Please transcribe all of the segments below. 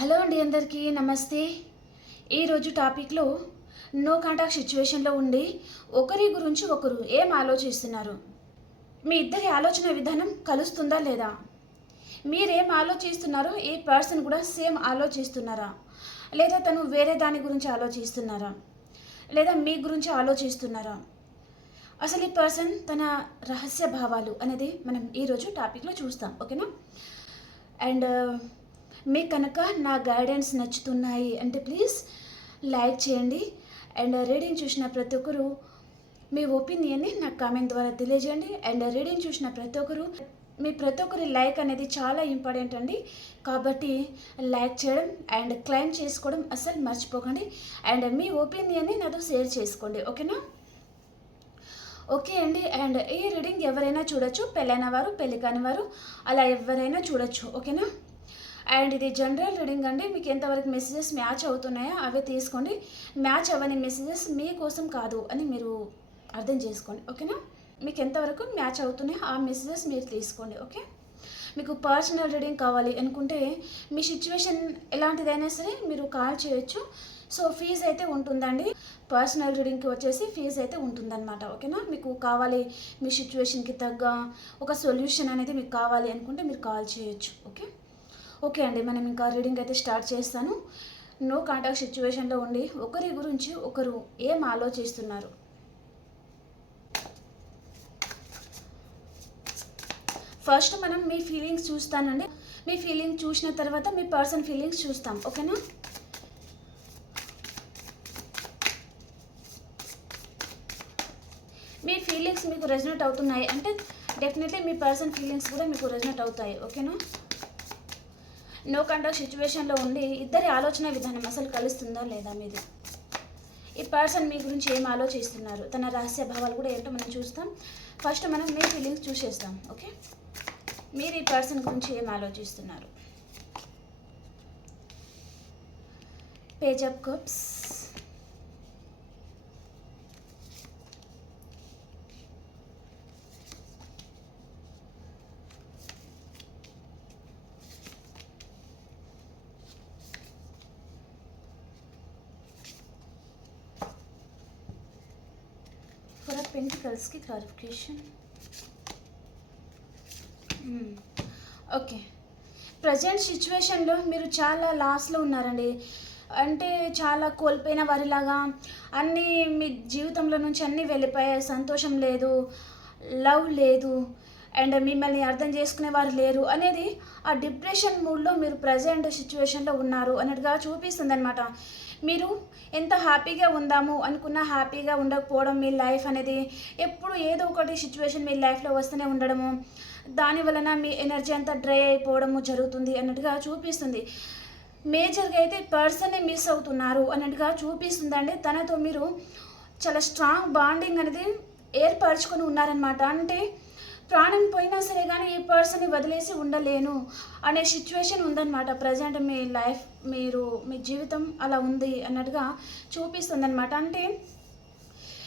Hello అండి, అందరికీ నమస్తే. ఈరోజు టాపిక్లో నో కాంటాక్ట్ సిచ్యువేషన్లో ఉండి ఒకరి గురించి ఒకరు ఏం ఆలోచిస్తున్నారు, మీ ఇద్దరి ఆలోచన విధానం కలుస్తుందా లేదా, మీరేం ఆలోచిస్తున్నారో ఈ పర్సన్ కూడా సేమ్ ఆలోచిస్తున్నారా, లేదా తను వేరే దాని గురించి ఆలోచిస్తున్నారా, లేదా మీ గురించి ఆలోచిస్తున్నారా, అసలు ఈ పర్సన్ తన రహస్య భావాలు అనేది మనం ఈరోజు టాపిక్లో చూస్తాం. ఓకేనా? అండ్ మీకు కనుక నా గైడెన్స్ నచ్చుతున్నాయి అంటే ప్లీజ్ లైక్ చేయండి. అండ్ రీడింగ్ చూసిన ప్రతి ఒక్కరు మీ ఒపీనియన్ని నాకు కామెంట్ ద్వారా తెలియజేయండి. అండ్ రీడింగ్ చూసిన ప్రతి ఒక్కరి లైక్ అనేది చాలా ఇంపార్టెంట్ అండి. కాబట్టి లైక్ చేయడం అండ్ క్లైమ్ చేసుకోవడం అస్సలు మర్చిపోకండి. అండ్ మీ ఒపీనియన్ని నాతో షేర్ చేసుకోండి. ఓకేనా? ఓకే అండి. అండ్ ఈ రీడింగ్ ఎవరైనా చూడొచ్చు, పెళ్ళైన వారు, పెళ్ళి కాని వారు, అలా ఎవరైనా చూడొచ్చు. ఓకేనా? అండ్ ఇది జనరల్ రీడింగ్ అండి. మీకు ఎంతవరకు మెసేజెస్ మ్యాచ్ అవుతున్నాయో అవే తీసుకోండి. మ్యాచ్ అవ్వని మెసేజెస్ మీకోసం కాదు అని మీరు అర్థం చేసుకోండి. ఓకేనా? మీకు ఎంతవరకు మ్యాచ్ అవుతున్నాయో ఆ మెసేజెస్ మీరు తీసుకోండి. ఓకే? మీకు పర్సనల్ రీడింగ్ కావాలి అనుకుంటే మీ సిచ్యువేషన్ ఎలాంటిదైనా సరే మీరు కాల్ చేయొచ్చు. సో ఫీజు అయితే ఉంటుందండి. పర్సనల్ రీడింగ్కి వచ్చేసి ఫీజు అయితే ఉంటుందన్నమాట. ఓకేనా? మీకు కావాలి, మీ సిచ్యువేషన్కి తగ్గ ఒక సొల్యూషన్ అనేది మీకు కావాలి అనుకుంటే మీరు కాల్ చేయొచ్చు. ఓకే అండి, మనం ఇంకా రీడింగ్ అయితే స్టార్ట్ చేస్తాను. నో కాంటాక్ట్ సిచ్యువేషన్లో ఉండి ఒకరి గురించి ఒకరు ఏం ఆలోచిస్తున్నారు. ఫస్ట్ మనం మీ ఫీలింగ్స్ చూస్తానండి. మీ ఫీలింగ్ చూసిన తర్వాత మీ పర్సన్ ఫీలింగ్స్ చూస్తాం. ఓకేనా? మీ ఫీలింగ్స్ మీకు రెజనేట్ అవుతున్నాయి అంటే డెఫినెట్లీ మీ పర్సన్ ఫీలింగ్స్ కూడా మీకు రెజనేట్ అవుతాయి. ఓకేనా? నో కాంటాక్ట్ సిచ్యువేషన్లో ఉండి ఇద్దరి ఆలోచన విధానం అసలు కలుస్తుందా లేదా మీది, ఈ పర్సన్ మీ గురించి ఏం ఆలోచిస్తున్నారు, తన రహస్య భావాలు కూడా ఏంటో మనం చూస్తాం. ఫస్ట్ మనం మీ ఫీలింగ్స్ చూసేస్తాం. ఓకే? మీరు ఈ పర్సన్ గురించి ఏం ఆలోచిస్తున్నారు. Page of cups, four of పెంటికల్స్కి క్లారిఫికేషన్. ఓకే, ప్రజెంట్ సిచ్యువేషన్లో మీరు చాలా లాస్లో ఉన్నారండి. అంటే చాలా కోల్పోయిన వారిలాగా అన్నీ మీ జీవితంలో నుంచి అన్నీ వెళ్ళిపోయాయి. సంతోషం లేదు, లవ్ లేదు, అండ్ మిమ్మల్ని అర్థం చేసుకునే వారు లేరు అనేది ఆ డిప్రెషన్ మూడ్లో మీరు ప్రజెంట్ సిచ్యువేషన్లో ఉన్నారు అన్నట్టుగా చూపిస్తుంది అనమాట. మీరు ఎంత హ్యాపీగా ఉందాము అనుకున్నా హ్యాపీగా ఉండకపోవడం, మీ లైఫ్ అనేది ఎప్పుడు ఏదో ఒకటి సిచ్యువేషన్ మీ లైఫ్లో వస్తూనే ఉండడము, దాని వలన మీ ఎనర్జీ అంతా డ్రై అయిపోవడము జరుగుతుంది అన్నట్టుగా చూపిస్తుంది. మేజర్గా అయితే పర్సన్ని మిస్ అవుతున్నారు అన్నట్టుగా చూపిస్తుందండి. తనతో మీరు చాలా స్ట్రాంగ్ బాండింగ్ అనేది ఏర్పరచుకొని ఉన్నారనమాట. అంటే ప్రాణం పోయినా సరే కానీ ఈ పర్సన్ని వదిలేసి ఉండలేను అనే సిచ్యువేషన్ ఉందన్నమాట. ప్రజెంట్ మీ లైఫ్, మీ జీవితం అలా ఉంది అన్నట్టుగా చూపిస్తుంది అనమాట. అంటే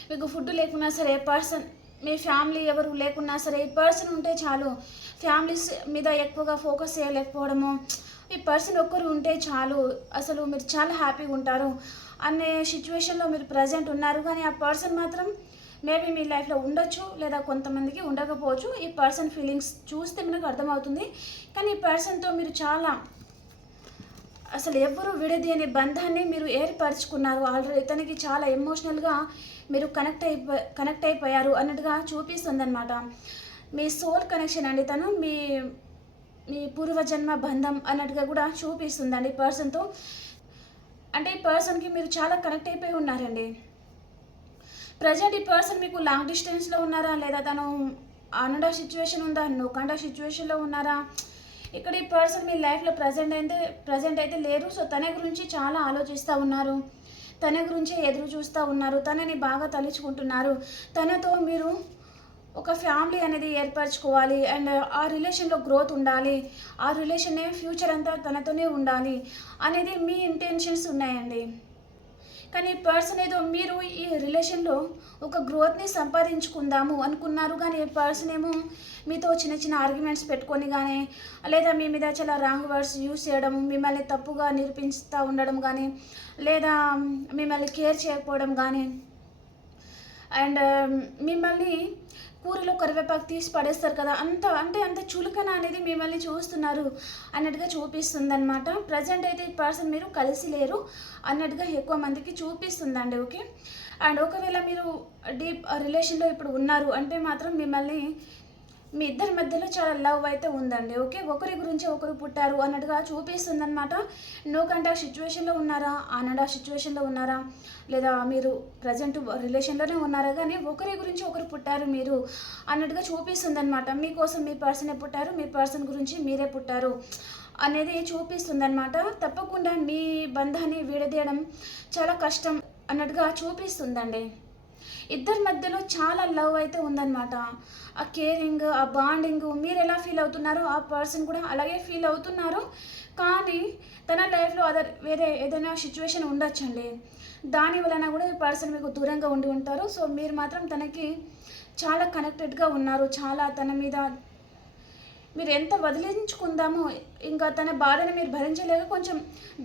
మీకు ఫుడ్ లేకున్నా సరే పర్సన్, మీ ఫ్యామిలీ ఎవరు లేకున్నా సరే ఈ పర్సన్ ఉంటే చాలు. ఫ్యామిలీస్ మీద ఎక్కువగా ఫోకస్ చేయలేకపోవడము, ఈ పర్సన్ ఒక్కరు ఉంటే చాలు, అసలు మీరు చాలా హ్యాపీగా ఉంటారు అనే సిచ్యువేషన్లో మీరు ప్రజెంట్ ఉన్నారు. కానీ ఆ పర్సన్ మాత్రం మేబీ మీ లైఫ్లో ఉండొచ్చు, లేదా కొంతమందికి ఉండకపోవచ్చు. ఈ పర్సన్ ఫీలింగ్స్ చూస్తే మనకు అర్థమవుతుంది. కానీ ఈ పర్సన్తో మీరు చాలా అసలు ఎవరు విడది అనే బంధాన్ని మీరు ఏర్పరచుకున్నారు ఆల్రెడీ. తనకి చాలా ఎమోషనల్గా మీరు కనెక్ట్ అయిపోయారు అన్నట్టుగా చూపిస్తుంది అనమాట. మీ సోల్ కనెక్షన్ అండి తను, మీ పూర్వజన్మ బంధం అన్నట్టుగా కూడా చూపిస్తుందండి ఈ పర్సన్తో. అంటే ఈ పర్సన్కి మీరు చాలా కనెక్ట్ అయిపోయి ఉన్నారండి. ప్రజెంట్ ఈ పర్సన్ మీకు లాంగ్ డిస్టెన్స్లో ఉన్నారా, లేదా తను ఆన్ సిచ్యువేషన్ ఉందా, నో కాంటాక్ట్ సిచ్యువేషన్లో ఉన్నారా, ఇక్కడ ఈ పర్సన్ మీ లైఫ్లో ప్రజెంట్ అయితే లేరు. సో తన గురించి చాలా ఆలోచిస్తూ ఉన్నారు, తన గురించి ఎదురు చూస్తూ ఉన్నారు, తనని బాగా తలుచుకుంటున్నారు. తనతో మీరు ఒక ఫ్యామిలీ అనేది ఏర్పరచుకోవాలి అండ్ ఆ రిలేషన్లో గ్రోత్ ఉండాలి, ఆ రిలేషన్ ఫ్యూచర్ అంతా తనతోనే ఉండాలి అనేది మీ ఇంటెన్షన్స్ ఉన్నాయండి. కానీ పర్సన్ ఏదో మీరు ఈ రిలేషన్లో ఒక గ్రోత్ని సంపాదించుకుందాము అనుకున్నారు, కానీ పర్సన్ ఏమో మీతో చిన్న చిన్న ఆర్గ్యుమెంట్స్ పెట్టుకొని కానీ, లేదా మీ మీద చాలా రాంగ్ వర్డ్స్ యూజ్ చేయడం, మిమ్మల్ని తప్పుగా నిరూపిస్తూ ఉండడం కానీ, లేదా మిమ్మల్ని కేర్ చేయకపోవడం కానీ, అండ్ మిమ్మల్ని కూరలో కరివేపాకు తీసి పడేస్తారు కదా, అంత చులకన అనేది మిమ్మల్ని చూస్తున్నారు అన్నట్టుగా చూపిస్తుంది అనమాట. ప్రజెంట్ అయితే ఈ పర్సన్ మీరు కలిసి లేరు అన్నట్టుగా ఎక్కువ మందికి చూపిస్తుందండి. ఓకే, అండ్ ఒకవేళ మీరు డీప్ రిలేషన్లో ఇప్పుడు ఉన్నారు అంటే మాత్రం మిమ్మల్ని మీ ఇద్దరి మధ్యలో చాలా లవ్ అయితే ఉందండి. ఓకే, ఒకరి గురించి ఒకరు పుట్టారు అన్నట్టుగా చూపిస్తుంది అనమాట. నో కాంటాక్ట్ సిచ్యువేషన్లో ఉన్నారా, ఆన్ సిచ్యువేషన్లో ఉన్నారా, లేదా మీరు ప్రజెంట్ రిలేషన్లోనే ఉన్నారా, కానీ ఒకరి గురించి ఒకరు పుట్టారు మీరు అన్నట్టుగా చూపిస్తుంది అనమాట. మీకోసం మీ పర్సనే పుట్టారు, మీ పర్సన్ గురించి మీరే పుట్టారు అనేది చూపిస్తుంది అనమాట. తప్పకుండా మీ బంధాన్ని విడదీయడం చాలా కష్టం అన్నట్టుగా చూపిస్తుందండి. ఇద్దరి మధ్యలో చాలా లవ్ అయితే ఉందన్నమాట. ఆ కేరింగ్, ఆ బాండింగ్, మీరు ఎలా ఫీల్ అవుతున్నారో ఆ పర్సన్ కూడా అలాగే ఫీల్ అవుతున్నారు. కానీ తన లైఫ్లో వేరే ఏదైనా సిచ్యువేషన్ ఉండొచ్చండి, దాని వలన కూడా ఈ పర్సన్ మీకు దూరంగా ఉండి ఉంటారు. సో మీరు మాత్రం తనకి చాలా కనెక్టెడ్గా ఉన్నారు. చాలా తన మీద మీరు ఎంత వదిలించుకుందామో, ఇంకా తన బాధని మీరు భరించలేక కొంచెం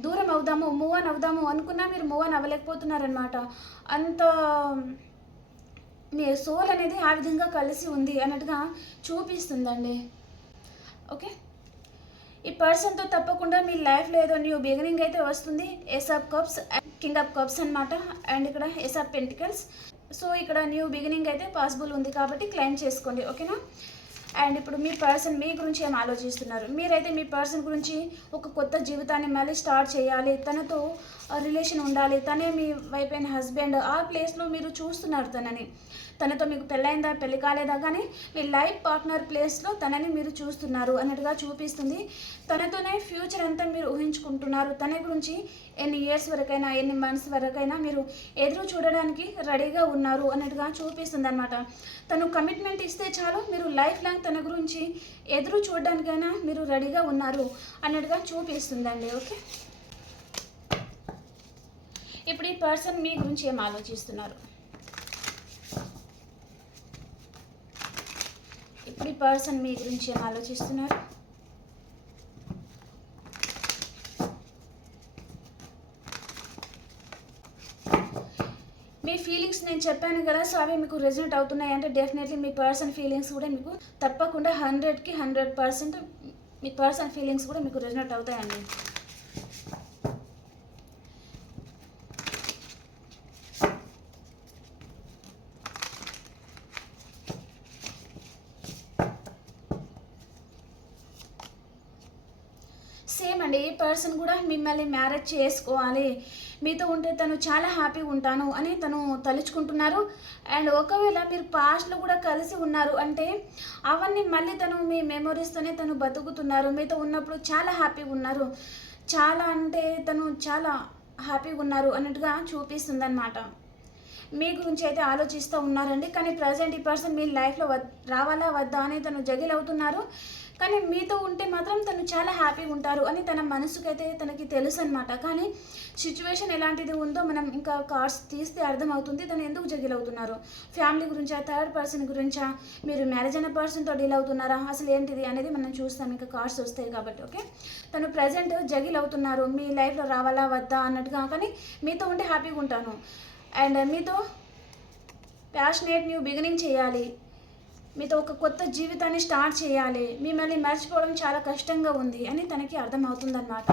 దూరం అవుదాము, మూవ్ ఆన్ అవుదాము అనుకున్నా మీరు మూవ్ ఆన్ అవ్వలేకపోతున్నారనమాట. అంత మీ సోల్ అనేది ఆ విధంగా కలిసి ఉంది అన్నట్టుగా చూపిస్తుందండి. ఓకే, ఈ పర్సన్తో తప్పకుండా మీ లైఫ్లో ఏదో న్యూ బిగినింగ్ అయితే వస్తుంది. Ace of cups, king of cups అనమాట, అండ్ ఇక్కడ ఏస్ ఆఫ్ పెంటికల్స్. సో ఇక్కడ న్యూ బిగినింగ్ అయితే పాసిబుల్ ఉంది కాబట్టి క్లైమ్ చేసుకోండి. ఓకేనా, అండ్ ఇప్పుడు మీ పర్సన్ మీ గురించి ఏం ఆలోచిస్తున్నారు? మీరైతే మీ పర్సన్ గురించి ఒక కొత్త జీవితాన్ని మళ్ళీ స్టార్ట్ చేయాలి, తనతో రిలేషన్ ఉండాలి, తనే మీ వైఫ్ అండ్ హస్బెండ్, ఆ ప్లేస్లో మీరు చూస్తున్నారు తనతో మీకు పెళ్ళైందా పెళ్ళి కాలేదా, కానీ మీ లైఫ్ పార్ట్నర్ ప్లేస్లో తనని మీరు చూస్తున్నారు అన్నట్టుగా చూపిస్తుంది. తనతోనే ఫ్యూచర్ అంతా మీరు ఊహించుకుంటున్నారు. తన గురించి ఎన్ని ఇయర్స్ వరకైనా, ఎన్ని మంత్స్ వరకైనా మీరు ఎదురు చూడడానికి రెడీగా ఉన్నారు అన్నట్టుగా చూపిస్తుంది అనమాట. తను కమిట్మెంట్ ఇస్తే చాలు, మీరు లైఫ్ లాంగ్ తన గురించి ఎదురు చూడడానికైనా మీరు రెడీగా ఉన్నారు అన్నట్టుగా చూపిస్తుందండి. ఓకే, ఇప్పుడు ఈ పర్సన్ మీ గురించి ఏం ఆలోచిస్తున్నారు? ఇప్పుడు ఈ పర్సన్ మీ గురించి ఏం ఆలోచిస్తున్నారు? మీ ఫీలింగ్స్ నేను చెప్పాను కదా, సో అవి మీకు రెజొనేట్ అవుతున్నాయి అంటే డెఫినెట్లీ మీ పర్సన్ ఫీలింగ్స్ కూడా మీకు తప్పకుండా 100కి 100% మీ పర్సన్ ఫీలింగ్స్ కూడా మీకు రెజొనేట్ అవుతాయండి. సేమ్ అండి, ఈ పర్సన్ కూడా మిమ్మల్ని మ్యారేజ్ చేసుకోవాలి, మీతో ఉంటే తను చాలా హ్యాపీగా ఉంటాను అని తను తలుచుకుంటున్నారు. అండ్ ఒకవేళ మీరు పాస్ట్లో కూడా కలిసి ఉన్నారు అంటే అవన్నీ మళ్ళీ తను మీ మెమొరీస్తోనే తను బతుకుతున్నారు. మీతో ఉన్నప్పుడు చాలా హ్యాపీగా ఉన్నారు, చాలా అంటే తను చాలా హ్యాపీగా ఉన్నారు అన్నట్టుగా చూపిస్తుంది అనమాట. మీ గురించి అయితే ఆలోచిస్తూ ఉన్నారండి. కానీ ప్రజెంట్ ఈ పర్సన్ మీ లైఫ్లో రావాలా వద్దా అని తను జగిల్ అవుతున్నారు. కానీ మీతో ఉంటే మాత్రం తను చాలా హ్యాపీగా ఉంటారు అని తన మనసుకైతే తనకి తెలుసు అనమాట. కానీ సిచ్యువేషన్ ఎలాంటిది ఉందో మనం ఇంకా కార్డ్స్ తీస్తే అర్థమవుతుంది తను ఎందుకు జగిల్ అవుతున్నారు. ఫ్యామిలీ గురించా, థర్డ్ పర్సన్ గురించా, మీరు మ్యారేజ్ అయిన పర్సన్తో డీల్ అవుతున్నారా, అసలు ఏంటిది అనేది మనం చూస్తాం ఇంకా కార్డ్స్ వస్తాయి కాబట్టి. ఓకే, తను ప్రజెంట్ జగిల్ అవుతున్నారు మీ లైఫ్లో రావాలా వద్దా అన్నట్టుగా. కానీ మీతో ఉంటే హ్యాపీగా ఉంటాను అండ్ మీతో ప్యాషనేట్ న్యూ బిగినింగ్ చేయాలి, మీతో ఒక కొత్త జీవితాన్ని స్టార్ట్ చేయాలి, మిమ్మల్ని మర్చిపోవడం చాలా కష్టంగా ఉంది అని తనకి అర్థమవుతుందన్నమాట.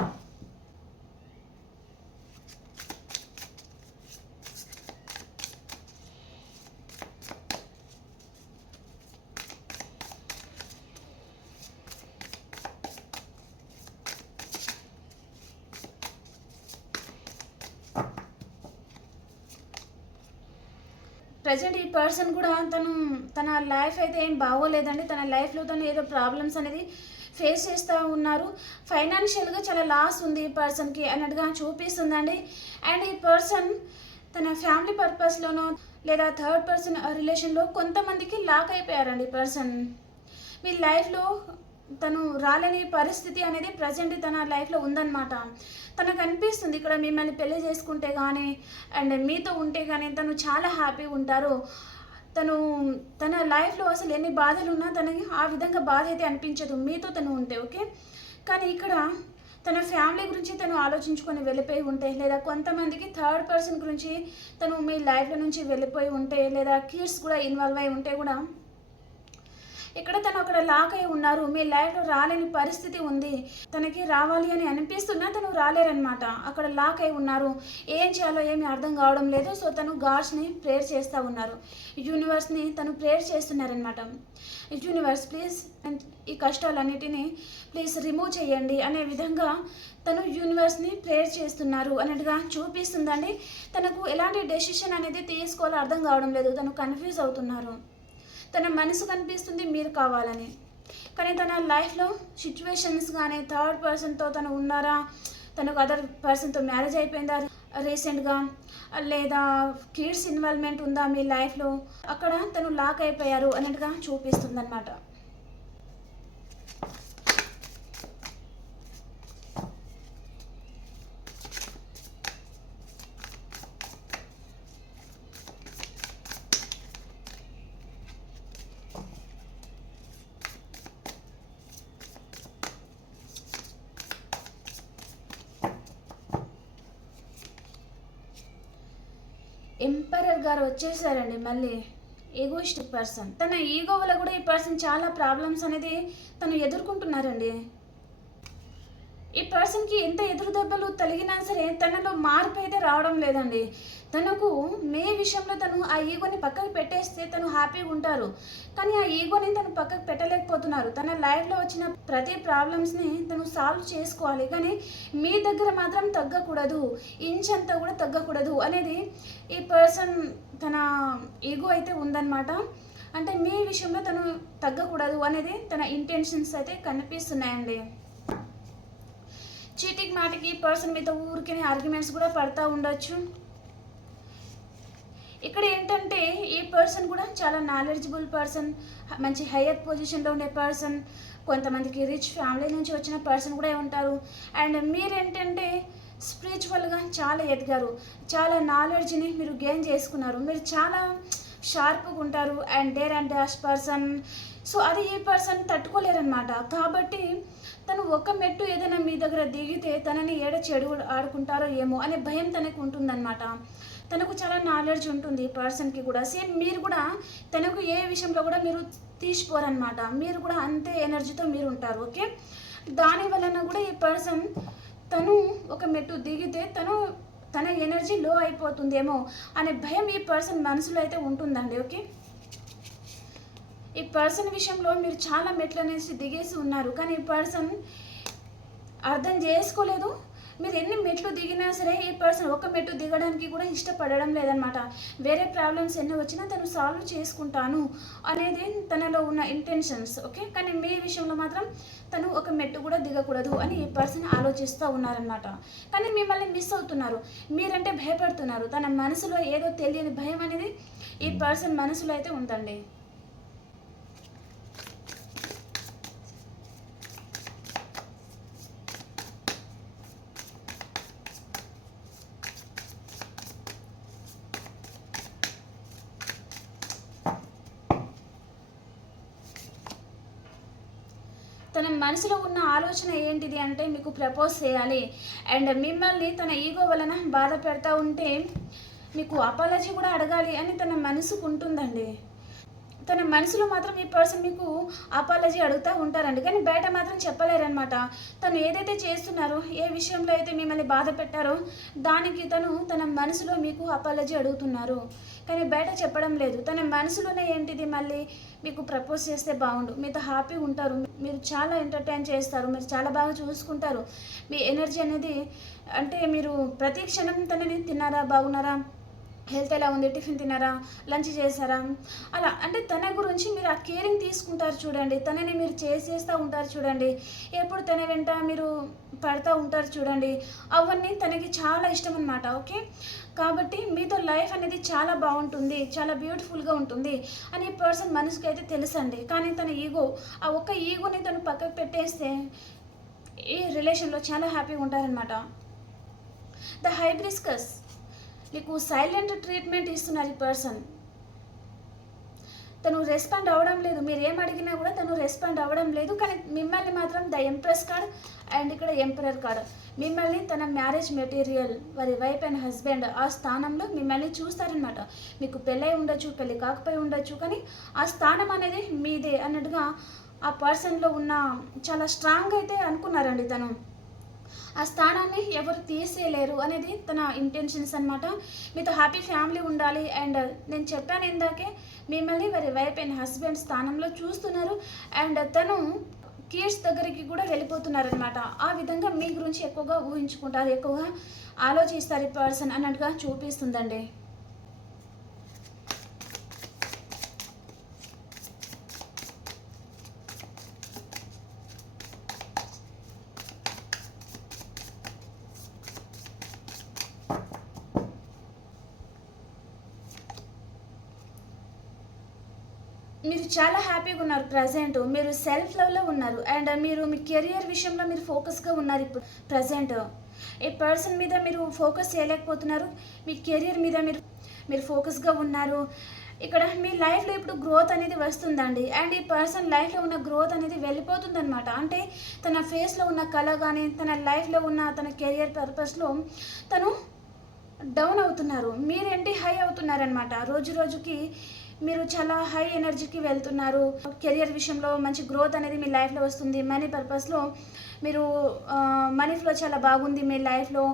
ప్రజెంట్ ఈ పర్సన్ కూడా తన లైఫ్ అయితే ఏం బాగోలేదండి. తన లైఫ్లో తను ఏదో ప్రాబ్లమ్స్ అనేది ఫేస్ చేస్తూ ఉన్నారు. ఫైనాన్షియల్గా చాలా లాస్ ఉంది ఈ పర్సన్కి అన్నట్టుగా చూపిస్తుందండి. అండ్ ఈ పర్సన్ తన ఫ్యామిలీ పర్పస్లోనో లేదా థర్డ్ పర్సన్ రిలేషన్లో కొంతమందికి లాక్ అయిపోయారండి. ఈ పర్సన్ మీ లైఫ్లో తను రాలేని పరిస్థితి అనేది ప్రజెంట్ తన లైఫ్లో ఉందన్నమాట. తనకు అనిపిస్తుంది ఇక్కడ మిమ్మల్ని పెళ్లి చేసుకుంటే కానీ అండ్ మీతో ఉంటే కానీ తను చాలా హ్యాపీగా ఉంటారు. తను తన లైఫ్లో అసలు ఎన్ని బాధలు ఉన్నా తనకి ఆ విధంగా బాధ అయితే అనిపించదు మీతో తను ఉంటే, ఓకే. కానీ ఇక్కడ తన ఫ్యామిలీ గురించి తను ఆలోచించుకొని వెళ్ళిపోయి ఉంటే, లేదా కొంతమందికి థర్డ్ పర్సన్ గురించి తను మీ లైఫ్లో నుంచి వెళ్ళిపోయి ఉంటే, లేదా కిడ్స్ కూడా ఇన్వాల్వ్ అయి ఉంటే కూడా ఇక్కడ తను అక్కడ లాక్ అయి ఉన్నారు. మీ లైఫ్లో రాలేని పరిస్థితి ఉంది. తనకి రావాలి అని అనిపిస్తున్నా తను రాలేరనమాట. అక్కడ లాక్ అయి ఉన్నారు. ఏం చేయాలో ఏమీ అర్థం కావడం లేదు. సో తను గాడ్స్ని ప్రేయర్ చేస్తూ ఉన్నారు. యూనివర్స్ని తను ప్రేయర్ చేస్తున్నారనమాట. యూనివర్స్ ప్లీజ్ ఈ కష్టాలన్నిటినీ ప్లీజ్ రిమూవ్ చేయండి అనే విధంగా తను యూనివర్స్ని ప్రేయర్ చేస్తున్నారు అన్నట్టుగా చూపిస్తుందండి. తనకు ఎలాంటి డెసిషన్ అనేది తీసుకోవాలో అర్థం కావడం లేదు. తను కన్ఫ్యూజ్ అవుతున్నారు. తన మనసు కనిపిస్తుంది మీరు కావాలని, కానీ తన లైఫ్లో సిచ్యువేషన్స్ కానీ థర్డ్ పర్సన్తో తను ఉన్నారా, తనకు అదర్ పర్సన్తో మ్యారేజ్ అయిపోయిందా రీసెంట్గా, లేదా కిడ్స్ ఇన్వాల్వ్మెంట్ ఉందా మీ లైఫ్లో, అక్కడ తను లాక్ అయిపోయారు అన్నట్టుగా చూపిస్తుంది అన్నమాట. ఎంపరర్ గారు వచ్చేసారండి మళ్ళీ. Egoistic person. తన ఈగో వల్ల కూడా ఈ పర్సన్ చాలా ప్రాబ్లమ్స్ అనేది తను ఎదుర్కొంటున్నారండి. ఈ పర్సన్కి ఎంత ఎదురు దెబ్బలు తగిలినా సరే తనలో మార్పు అయితే రావడం లేదండి. తనకు మే విషయంలో తను ఆ ఈగోని పక్కకు పెట్టేస్తే తను హ్యాపీగా ఉంటారు, కానీ ఆ ఈగోని తను పక్కకు పెట్టలేకపోతున్నారు. తన లైఫ్లో వచ్చిన ప్రతి ప్రాబ్లమ్స్ని తను సాల్వ్ చేసుకోవాలి, కానీ మీ దగ్గర మాత్రం తగ్గకూడదు, ఇంచ్ అంతా కూడా తగ్గకూడదు అనేది ఈ పర్సన్ తన ఈగో అయితే ఉందన్నమాట. అంటే మీ విషయంలో తను తగ్గకూడదు అనేది తన ఇంటెన్షన్స్ అయితే కనిపిస్తున్నాయండి. చీటింగ్ మాటికి పర్సన్ మీతో ఊరికే ఆర్గ్యుమెంట్స్ కూడా పడతా ఉండొచ్చు. ఇక్కడ ఏంటంటే ఈ పర్సన్ కూడా చాలా నాలెడ్జబుల్ పర్సన్, మంచి హయ్యర్ పొజిషన్లో ఉండే పర్సన్, కొంతమందికి రిచ్ ఫ్యామిలీ నుంచి వచ్చిన పర్సన్ కూడా ఉంటారు. అండ్ మీరేంటంటే స్పిరిచువల్గా చాలా ఎదిగారు, చాలా నాలెడ్జ్ని మీరు గెయిన్ చేసుకున్నారు, మీరు చాలా షార్ప్గా ఉంటారు and dare and dash person. So అది ఈ పర్సన్ తట్టుకోలేరనమాట. కాబట్టి తను ఒక మెట్టు ఏదైనా మీ దగ్గర దిగితే తనని చెడు ఆడుకుంటారో ఏమో అనే భయం తనకు ఉంటుందన్నమాట. తనకు చాలా నాలెడ్జ్ ఉంటుంది ఈ పర్సన్కి కూడా. సేమ్ మీరు కూడా తనకు ఏ విషయంలో కూడా మీరు తీసిపోరనమాట. మీరు కూడా అంతే ఎనర్జీతో మీరు ఉంటారు, ఓకే. దాని వలన కూడా ఈ పర్సన్ తను ఒక మెట్టు దిగితే తన ఎనర్జీ లో అయిపోతుందేమో అనే భయం ఈ పర్సన్ మనసులో అయితే ఉంటుందండి, ఓకే. ఈ పర్సన్ విషయంలో మీరు చాలా మెట్లు అనేసి దిగేసి ఉన్నారు, కానీ ఈ పర్సన్ అర్థం చేసుకోలేదు. మీరు ఎన్ని మెట్లు దిగినా సరే ఈ పర్సన్ ఒక మెట్టు దిగడానికి కూడా ఇష్టపడడం లేదనమాట. వేరే ప్రాబ్లమ్స్ ఎన్ని వచ్చినా తను సాల్వ్ చేసుకుంటాను అనేది తనలో ఉన్న ఇంటెన్షన్స్, ఓకే. కానీ మీ విషయంలో మాత్రం తను ఒక మెట్టు కూడా దిగకూడదు అని ఈ పర్సన్ ఆలోచిస్తూ ఉన్నారనమాట. కానీ మిమ్మల్ని మిస్ అవుతున్నారు, మీరంటే భయపడుతున్నారు. తన మనసులో ఏదో తెలియని భయం అనేది ఈ పర్సన్ మనసులో అయితే ఉందండి. తన మనసులో ఉన్న ఆలోచన ఏంటిది అంటే మీకు ప్రపోజ్ చేయాలి అండ్ మిమ్మల్ని తన ఈగో వలన బాధ పెడతా ఉంటే మీకు అపాలజీ కూడా అడగాలి అని తన మనసుకు ఉంటుందండి. తన మనసులో మాత్రం ఈ పర్సన్ మీకు అపాలజీ అడుగుతూ ఉంటారండి, కానీ బయట మాత్రం చెప్పలేరనమాట. తను ఏదైతే చేస్తున్నారో, ఏ విషయంలో అయితే మిమ్మల్ని బాధ పెట్టారో దానికి తన మనసులో మీకు అపాలజీ అడుగుతున్నారు, కానీ బయట చెప్పడం లేదు. తన మనసులోనే ఏంటిది, మళ్ళీ మీకు ప్రపోజ్ చేస్తే బాగుండు, మీతో హ్యాపీగా ఉంటారు, మీరు చాలా ఎంటర్టైన్ చేస్తారు, మీరు చాలా బాగా చూసుకుంటారు, మీ ఎనర్జీ అనేది అంటే మీరు ప్రతి క్షణం తనని తిన్నారా, బాగున్నారా, హెల్త్ ఎలా ఉంది, టిఫిన్ తిన్నారా, లంచ్ చేశారా, అలా అంటే తన గురించి మీరు ఆ కేరింగ్ తీసుకుంటారు చూడండి. తనని మీరు చేస్తూ ఉంటారు చూడండి. ఎప్పుడు తన వెంట మీరు పడతా ఉంటారు చూడండి. అవన్నీ తనకి చాలా ఇష్టం అనమాట. ఓకే, కాబట్టి మీతో లైఫ్ అనేది చాలా బాగుంటుంది, చాలా బ్యూటిఫుల్గా ఉంటుంది అని పర్సన్ మనసుకి అయితే తెలుసండి. కానీ తన ఈగో, ఆ ఒక్క ఈగోని తను పక్కకు పెట్టేస్తే ఈ రిలేషన్లో చాలా హ్యాపీగా ఉంటారనమాట. ద హైబ్రిస్కస్ మీకు సైలెంట్ ట్రీట్మెంట్ ఇస్తున్నారు ఈ పర్సన్. తను రెస్పాండ్ అవ్వడం లేదు, మీరు ఏం అడిగినా కూడా తను రెస్పాండ్ అవ్వడం లేదు. కానీ మిమ్మల్ని మాత్రం ద ఎంప్రెస్ కార్డ్ అండ్ ఇక్కడ ఎంపరర్ కార్డ్, మిమ్మల్ని తన మ్యారేజ్ మెటీరియల్, వారి వైఫ్ అండ్ హస్బెండ్ ఆ స్థానంలో మిమ్మల్ని చూస్తారనమాట. మీకు పెళ్ళై ఉండొచ్చు, పెళ్ళి కాకపోయి ఉండొచ్చు, కానీ ఆ స్థానం అనేది మీదే అన్నట్టుగా ఆ పర్సన్లో ఉన్న చాలా స్ట్రాంగ్ అయితే అనుకున్నారండి తను. ఆ స్థానాన్ని ఎవరు తీసేయలేరు అనేది తన ఇంటెన్షన్స్ అనమాట. మీతో హ్యాపీ ఫ్యామిలీ ఉండాలి అండ్ నేను చెప్పాను ఇందాకే మిమ్మల్ని వారి వైఫ్ అండ్ హస్బెండ్ స్థానంలో చూస్తున్నారు అండ్ తను కిడ్స్ దగ్గరికి కూడా వెళ్ళిపోతున్నారనమాట. ఆ విధంగా మీ గురించి ఎక్కువగా ఊహించుకుంటారు, ఎక్కువగా ఆలోచిస్తారు ఈ పర్సన్ అన్నట్టుగా చూపిస్తుందండి. మీరు చాలా హ్యాపీగా ఉన్నారు ప్రజెంట్. మీరు సెల్ఫ్ లవ్లో ఉన్నారు అండ్ మీరు మీ కెరియర్ విషయంలో మీరు ఫోకస్గా ఉన్నారు ఇప్పుడు ప్రజెంట్. ఈ పర్సన్ మీద మీరు ఫోకస్ చేయలేకపోతున్నారు, మీ కెరియర్ మీద మీరు ఫోకస్గా ఉన్నారు. ఇక్కడ మీ లైఫ్లో ఇప్పుడు గ్రోత్ అనేది వస్తుందండి అండ్ ఈ పర్సన్ లైఫ్లో ఉన్న గ్రోత్ అనేది వెళ్ళిపోతుందన్నమాట. అంటే తన ఫేస్లో ఉన్న కళ కానీ తన లైఫ్లో ఉన్న తన కెరియర్ పర్పస్లో తను డౌన్ అవుతున్నారు, మీరేంటి హై అవుతున్నారనమాట. రోజు రోజుకి మీరు చాలా హై ఎనర్జీకి వెళ్తున్నారు. కెరియర్ విషయంలో మంచి గ్రోత్ అనేది మీ లైఫ్లో వస్తుంది. మనీ పర్పస్లో మీరు మనీ ఫ్లో చాలా బాగుంది మీ లైఫ్లో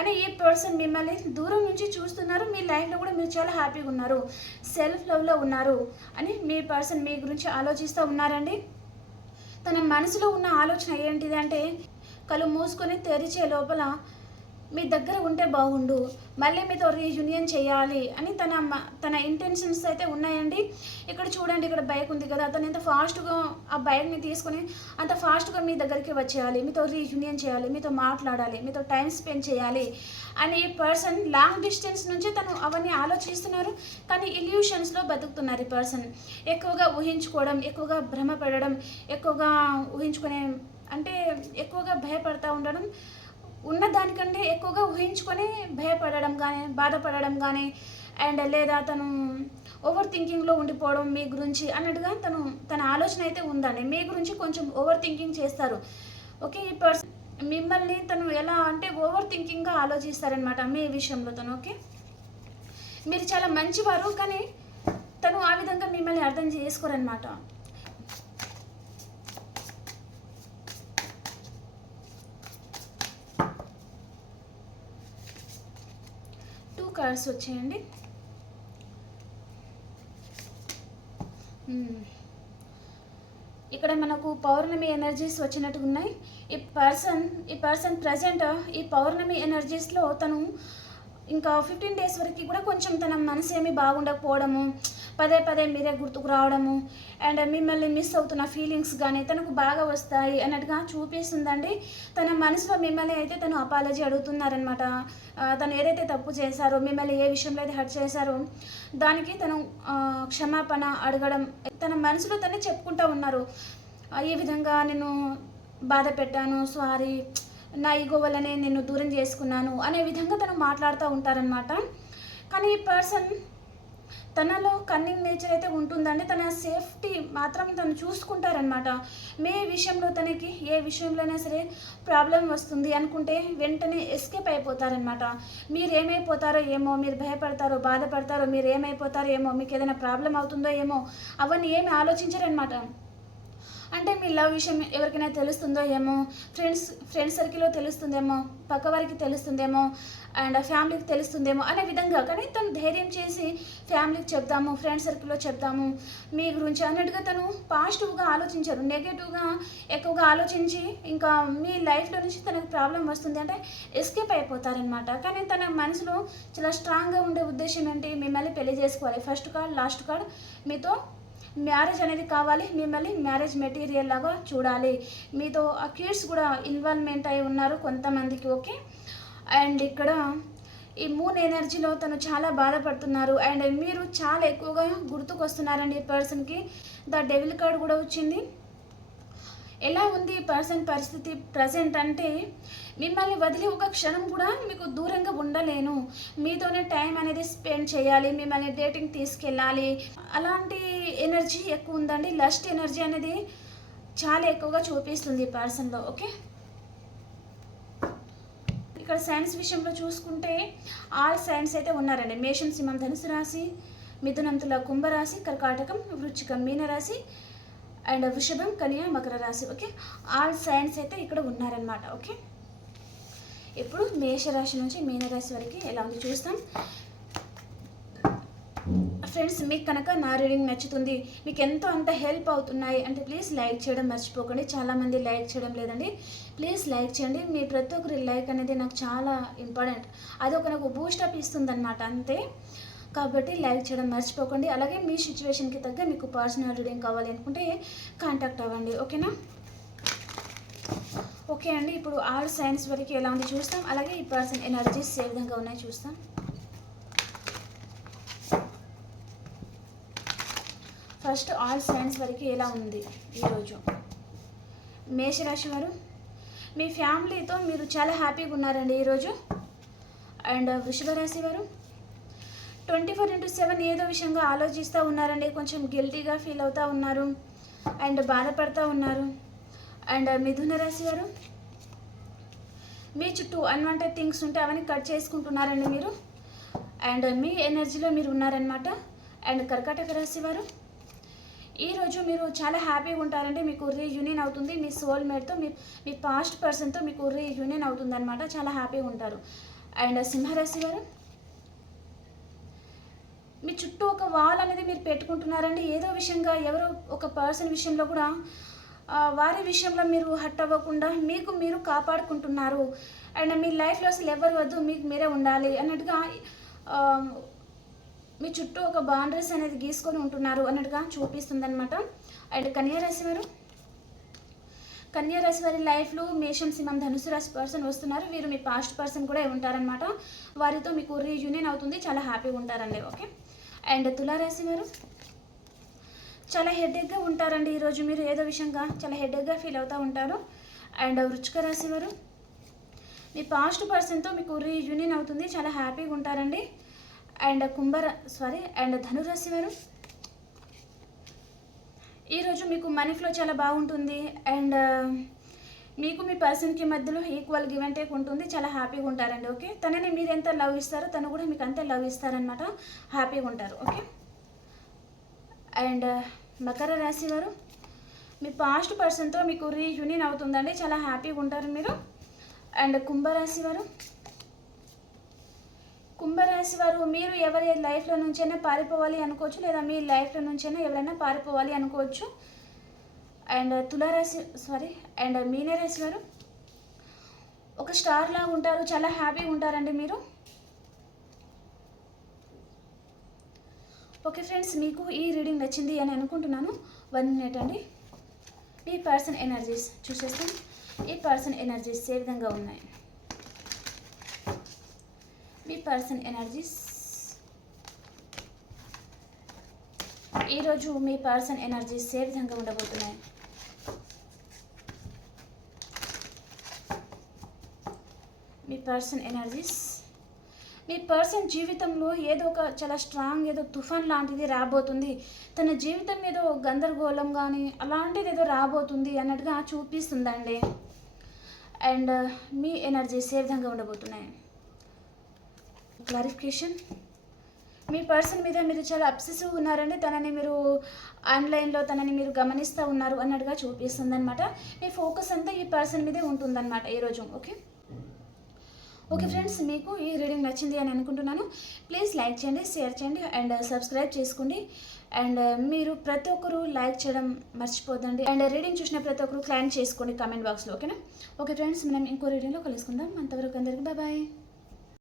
అని ఈ పర్సన్ మిమ్మల్ని దూరం నుంచి చూస్తున్నారు. మీ లైఫ్లో కూడా మీరు చాలా హ్యాపీగా ఉన్నారు, సెల్ఫ్ లవ్లో ఉన్నారు అని మీ పర్సన్ మీ గురించి ఆలోచిస్తూ ఉన్నారండి. తన మనసులో ఉన్న ఆలోచన ఏంటిది అంటే కళ్ళు మూసుకొని తెరిచే లోపల మీ దగ్గర ఉంటే బాగుండు, మళ్ళీ మీతో రీయూనియన్ చేయాలి అని తన ఇంటెన్షన్స్ అయితే ఉన్నాయండి. ఇక్కడ చూడండి, ఇక్కడ బైక్ ఉంది కదా, అతను ఎంత ఫాస్ట్గా ఆ బైక్ని తీసుకొని అంత ఫాస్ట్గా మీ దగ్గరికి వచ్చేయాలి, మీతో రీయూనియన్ చేయాలి, మీతో మాట్లాడాలి, మీతో టైం స్పెండ్ చేయాలి అని ఈ పర్సన్ లాంగ్ డిస్టెన్స్ నుంచి తను అవన్నీ ఆలోచిస్తున్నారు. కానీ ఇల్యూషన్స్లో బతుకుతున్నారు ఈ పర్సన్. ఎక్కువగా ఊహించుకోవడం, ఎక్కువగా భ్రమపడడం, ఎక్కువగా ఊహించుకునే అంటే ఎక్కువగా భయపడతా ఉండడం, ఉన్న దానికంటే ఎక్కువగా ఊహించుకొని భయపడడం కానీ బాధపడడం కానీ అండ్ లేదా తను ఓవర్ థింకింగ్లో ఉండిపోవడం మీ గురించి అన్నట్టుగా తన ఆలోచన అయితే ఉందండి. మీ గురించి కొంచెం ఓవర్ థింకింగ్ చేస్తారు. ఓకే, ఈ పర్సన్ మిమ్మల్ని తను ఎలా అంటే ఓవర్ థింకింగ్గా ఆలోచిస్తారనమాట మీ విషయంలో తను. ఓకే, మీరు చాలా మంచివారు కానీ తను ఆ విధంగా మిమ్మల్ని అర్థం చేసుకోరనమాట. కార్డ్స్ వచ్చాయండి. ఇక్కడ మనకు పౌర్ణమి ఎనర్జీస్ వచ్చినట్టుగా ఉన్నాయి. ఈ పర్సన్ ప్రజెంట్ ఈ పౌర్ణమి ఎనర్జీస్లో తను ఇంకా 15 days వరకు కూడా కొంచెం తన మనసు ఏమీ బాగుండకపోవడము, పదే పదే మీరే గుర్తుకు రావడము అండ్ మిమ్మల్ని మిస్ అవుతున్న ఫీలింగ్స్ కానీ తనకు బాగా వస్తాయి అన్నట్టుగా చూపిస్తుందండి. తన మనసులో మిమ్మల్ని అయితే తను అపాలజీ అడుగుతున్నారనమాట. తను ఏదైతే తప్పు చేశారో, మిమ్మల్ని ఏ విషయంలో అయితే హర్ట్ చేశారో దానికి తను క్షమాపణ అడగడం, తన మనసులో తనే చెప్పుకుంటూ ఉన్నారు. ఈ విధంగా నేను బాధ పెట్టాను, సారీ, నా ఈగో వల్లనే నిన్ను దూరం చేసుకున్నాను అనే విధంగా తను మాట్లాడుతూ ఉంటారనమాట. కానీ ఈ పర్సన్ తనలో కన్నింగ్ నేచర్ అయితే ఉంటుందండి. తన సేఫ్టీ మాత్రం తను చూసుకుంటారనమాట. మీ విషయంలో తనకి ఏ విషయంలోనైనా సరే ప్రాబ్లం వస్తుంది అనుకుంటే వెంటనే ఎస్కేప్ అయిపోతారనమాట. మీరు ఏమైపోతారో ఏమో, మీరు భయపడతారో బాధపడతారో, మీరు ఏమైపోతారో ఏమో, మీకు ఏదైనా ప్రాబ్లం అవుతుందో ఏమో అవన్నీ ఏమి ఆలోచించరనమాట. అంటే మీ లవ్ విషయం ఎవరికైనా తెలుస్తుందో ఏమో, ఫ్రెండ్స్ సర్కిల్లో తెలుస్తుందేమో, పక్క వారికి తెలుస్తుందేమో, అండ్ ఫ్యామిలీకి తెలుస్తుందేమో అనే విధంగా. కానీ తను ధైర్యం చేసి ఫ్యామిలీకి చెప్తాము, ఫ్రెండ్స్ సర్కిల్లో చెప్తాము మీ గురించి అన్నట్టుగా తను పాజిటివ్గా ఆలోచించారు. నెగిటివ్గా ఎక్కువగా ఆలోచించి ఇంకా మీ లైఫ్లో నుంచి తనకు ప్రాబ్లం వస్తుంది అంటే ఎస్కేప్ అయిపోతారనమాట. కానీ తన మనసులో చాలా స్ట్రాంగ్గా ఉండే ఉద్దేశం ఏంటి, మిమ్మల్ని పెళ్లి చేసుకోవాలి. ఫస్ట్ కార్డ్, లాస్ట్ కార్డ్, మీతో మ్యారేజ్ అనేది కావాలి, మిమ్మల్ని మ్యారేజ్ మెటీరియల్ లాగా చూడాలి, మీతో ఆ కిడ్స్ కూడా ఇన్వాల్వ్మెంట్ అయి ఉన్నారు కొంతమందికి. ఓకే, అండ్ ఇక్కడ ఈ మూన్ ఎనర్జీలో తను చాలా బాధపడుతున్నారు అండ్ మీరు చాలా ఎక్కువగా గుర్తుకొస్తున్నారండి ఈ పర్సన్కి. ద డెవిల్ కార్డ్ కూడా వచ్చింది. ఎలా ఉంది ఈ పర్సన్ పరిస్థితి ప్రజెంట్ అంటే, మిమ్మల్ని వదిలి ఒక క్షణం కూడా మీకు దూరంగా ఉండలేను, మీతోనే టైం అనేది స్పెండ్ చేయాలి, మిమ్మల్ని డేటింగ్ తీసుకెళ్ళాలి, అలాంటి ఎనర్జీ ఎక్కువ ఉందండి. లస్ట్ ఎనర్జీ అనేది చాలా ఎక్కువగా చూపిస్తుంది ఈ పర్సన్లో. ఓకే, ఇక్కడ సైన్స్ విషయంలో చూసుకుంటే ఆల్ సైన్స్ అయితే ఉన్నారండి. మేషం, సింహం, ధనుసు రాశి, మిథునం, తుల, కుంభరాశి, కర్కాటకం, వృశ్చికం, మీనరాశి అండ్ వృషభం, కన్యా, మకర రాశి. ఓకే, ఆల్ సైన్స్ అయితే ఇక్కడ ఉన్నారనమాట. ఓకే, ఇప్పుడు మేషరాశి నుంచి మీనరాశి వరకు ఎలా ఉంది చూస్తాం. ఫ్రెండ్స్, మీకు కనుక నా రీడింగ్ నచ్చుతుంది, మీకు ఎంతో అంత హెల్ప్ అవుతున్నాయి అంటే ప్లీజ్ లైక్ చేయడం మర్చిపోకండి. చాలామంది లైక్ చేయడం లేదండి, ప్లీజ్ లైక్ చేయండి. మీ ప్రతి ఒక్కరి లైక్ అనేది నాకు చాలా ఇంపార్టెంట్, అది ఒక నాకు బూస్టప్ ఇస్తుంది అనమాట, అంతే. కాబట్టి లైక్ చేయడం మర్చిపోకండి. అలాగే మీ సిచ్యువేషన్కి తగ్గ మీకు పర్సనల్ రీడింగ్ కావాలి అనుకుంటే కాంటాక్ట్ అవ్వండి. ఓకేనా? ఓకే అండి, ఇప్పుడు ఆల్ సైన్స్ వరకు ఎలా ఉంది చూస్తాం. అలాగే ఈ పర్సన్ ఎనర్జీస్ ఏ విధంగా ఉన్నాయో చూస్తాం. ఫస్ట్ ఆల్ సైన్స్ వరకు ఎలా ఉంది ఈరోజు. మేషరాశి వారు, మీ ఫ్యామిలీతో మీరు చాలా హ్యాపీగా ఉన్నారండి ఈరోజు. అండ్ వృషభ రాశి వారు 24/7 ఏదో విషయంగా ఆలోచిస్తూ ఉన్నారండి, కొంచెం గిల్టీగా ఫీల్ అవుతూ ఉన్నారు అండ్ బాధపడుతూ ఉన్నారు. అండ్ మిథున రాశి వారు, మీ చుట్టూ అన్వాంటెడ్ థింగ్స్ ఉంటే అవన్నీ కట్ చేసుకుంటున్నారండి మీరు, అండ్ మీ ఎనర్జీలో మీరు ఉన్నారనమాట. అండ్ కర్కాటక రాశి వారు, ఈరోజు మీరు చాలా హ్యాపీగా ఉంటారంటే మీకు రీయూనియన్ అవుతుంది మీ సోల్మేట్తో, మీ పాస్ట్ పర్సన్తో మీకు రీయూనియన్ అవుతుంది అనమాట, చాలా హ్యాపీగా ఉంటారు. అండ్ సింహరాశి వారు, మీ చుట్టూ ఒక వాల్ అనేది మీరు పెట్టుకుంటున్నారండి ఏదో విషయంగా, ఎవరో ఒక పర్సన్ విషయంలో కూడా వారి విషయంలో మీరు హర్ట్ అవ్వకుండా మీకు మీరు కాపాడుకుంటున్నారు. అండ్ మీ లైఫ్లో అసలు ఎవరు వద్దు, మీకు మీరే ఉండాలి అన్నట్టుగా మీ చుట్టూ ఒక బౌండరీస్ అనేది గీసుకొని ఉంటున్నారు అన్నట్టుగా చూపిస్తుంది అనమాట. అండ్ కన్యారాశి వారి లైఫ్లో మేషం, సింహం, ధనుసు రాశి పర్సన్ వస్తున్నారు. వీరు మీ పాస్ట్ పర్సన్ కూడా ఉంటారనమాట, వారితో మీకు రీయూనియన్ అవుతుంది, చాలా హ్యాపీగా ఉంటారండి. ఓకే, అండ్ తులారాశి వారు చాలా హెడేక్గా ఉంటారండి ఈరోజు, మీరు ఏదో విషయంగా చాలా హెడేక్గా ఫీల్ అవుతూ ఉంటారు. అండ్ వృశ్చిక రాశి వారు, మీ పాస్ట్ పర్సన్తో మీకు రీయూనియన్ అవుతుంది, చాలా హ్యాపీగా ఉంటారండి. అండ్ అండ్ ధనురాశి వారు, ఈరోజు మీకు మనీ ఫ్లో చాలా బాగుంటుంది అండ్ మీకు మీ పర్సన్కి మధ్యలో ఈక్వల్ గివ్ అండ్ టేక్ ఉంటుంది, చాలా హ్యాపీగా ఉంటారండి. ఓకే, తనని మీరు ఎంత లవ్ ఇస్తారో తను కూడా మీకు అంతే లవ్ ఇస్తారనమాట, హ్యాపీగా ఉంటారు. ఓకే, అండ్ మకర రాశి వారు, మీ పాస్ట్ పర్సన్తో మీకు రీయూనియన్ అవుతుందండి, చాలా హ్యాపీగా ఉంటారు మీరు. అండ్ కుంభరాశి వారు, మీరు ఎవరి లైఫ్లో నుంచైనా పారిపోవాలి అనుకోవచ్చు, లేదా మీ లైఫ్లో నుంచైనా ఎవరైనా పారిపోవాలి అనుకోవచ్చు. అండ్ అండ్ మీనరాశి వారు, ఒక స్టార్ లాగా ఉంటారు, చాలా హ్యాపీగా ఉంటారండి మీరు. ఓకే ఫ్రెండ్స్, మీకు ఈ రీడింగ్ నచ్చింది అని అనుకుంటున్నాను. 1 minute అండి, ఈ పర్సన్ ఎనర్జీస్ చూసేస్తాం. ఈ పర్సన్ ఎనర్జీస్ ఏ విధంగా ఉన్నాయి, మీ పర్సన్ ఎనర్జీస్ ఈరోజు మీ పర్సన్ ఎనర్జీస్ ఏ విధంగా ఉండబోతున్నాయి. మీ పర్సన్ ఎనర్జీస్, మీ పర్సన్ జీవితంలో ఏదో ఒక చాలా స్ట్రాంగ్ ఏదో తుఫాన్ లాంటిది రాబోతుంది, తన జీవితం ఏదో గందరగోళం కానీ అలాంటిది ఏదో రాబోతుంది అన్నట్టుగా చూపిస్తుందండి. అండ్ మీ ఎనర్జీస్ ఏ విధంగా ఉండబోతున్నాయి. క్లారిఫికేషన్, మీ పర్సన్ మీద మీరు చాలా అబ్సెసివ్ ఉన్నారండి. తనని మీరు ఆన్లైన్లో తనని మీరు గమనిస్తూ ఉన్నారు అన్నట్టుగా చూపిస్తుంది అనమాట. మీ ఫోకస్ అంతా ఈ పర్సన్ మీదే ఉంటుందన్నమాట ఈరోజు. ఓకే ఫ్రెండ్స్, మీకు ఈ రీడింగ్ నచ్చింది అని అనుకుంటున్నాను. ప్లీజ్ లైక్ చేయండి, షేర్ చేయండి అండ్ సబ్స్క్రైబ్ చేసుకోండి. అండ్ మీరు ప్రతి ఒక్కరు లైక్ చేయడం మర్చిపోద్దండి. అండ్ రీడింగ్ చూసిన ప్రతి ఒక్కరు క్లైమ్ చేసుకోండి కామెంట్ బాక్స్లో. ఓకేనా? ఓకే ఫ్రెండ్స్, మనం ఇంకో రీడింగ్లో కలుసుకుందాం. అంతవరకు అందరికీ బాయ్.